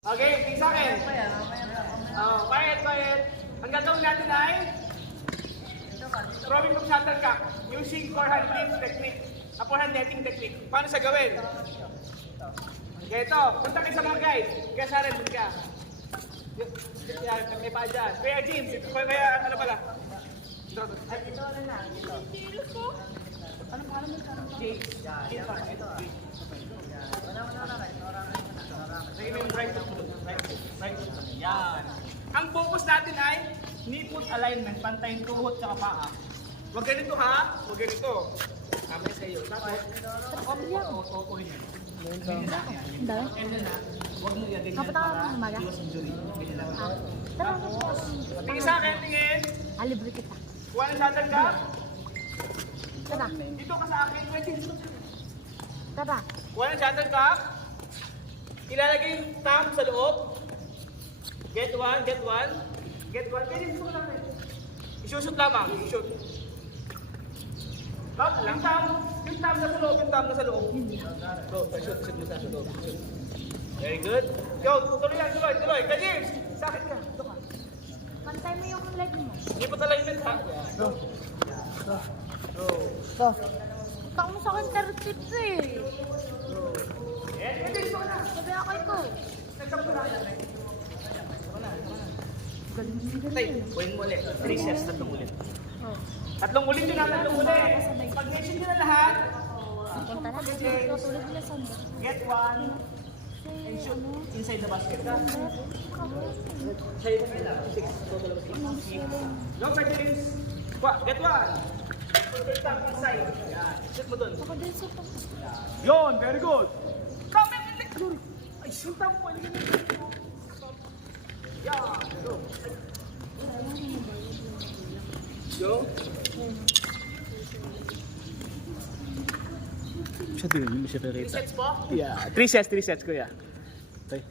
Okay, sa akin. Quiet. Ang gagawin natin ay throwing from shuttlecock using forehand lift technique. Forehand netting technique. Paano sa gawin? Okay, ito. Punta kayo sa mga guys. Kaya sa rin, ka. May pa dyan. Kaya James, kaya ano pala? Ito na. Ano mo? James. Yan. Ang focus natin ay knee foot alignment, pantayin tuhod sa paa. Huwag ganito ha, huwag ganito. Tama sa iyo. Tapos, tutuhin yan. And then huwag mo yan ganyan para iwas injury. Ganyan lang ha. Tingin sa akin, tingin. Libre kita. Kuha ng shuttlecock. Tara. Dito ka sa akin, pwede. Tara. Kuha ng shuttlecock. Ilalagay yung thumb sa loob. Get one. Pwede dito ka lang. Isushoot lamang. Isushoot. Stop lang. Yung thumb nasa loob. Go, shoot mo sa loob. Very good. Go, tuloy. Kajim, sa akin ka. Ito ka. Pantay mo yung leg mo. Hindi pa talaga yun ha. Go. Utang mo sa akin 30 tips eh. Pwede dito ka na. Sabi ako ito. Nagtap ko na. Galing. Tay, kuhin mo ulit. 3 sets, tatlong ulit. Oh. Tatlong ulit yun na, tatlong ulit. Pag mention nyo na lahat, Punta na. Tutulog nila sa get one and shoot inside the basket. Sa'yo na 6. Total of 6. No, pwede rin. Get one. Put your thumb inside. Yan. Shoot mo dun. Ako din sa pag... Yun, very good. Come and ay, shoot mo. Yan. Go. Siya din, hindi siya 3 perita. sets po? Yeah, 3 sets kuya. Okay.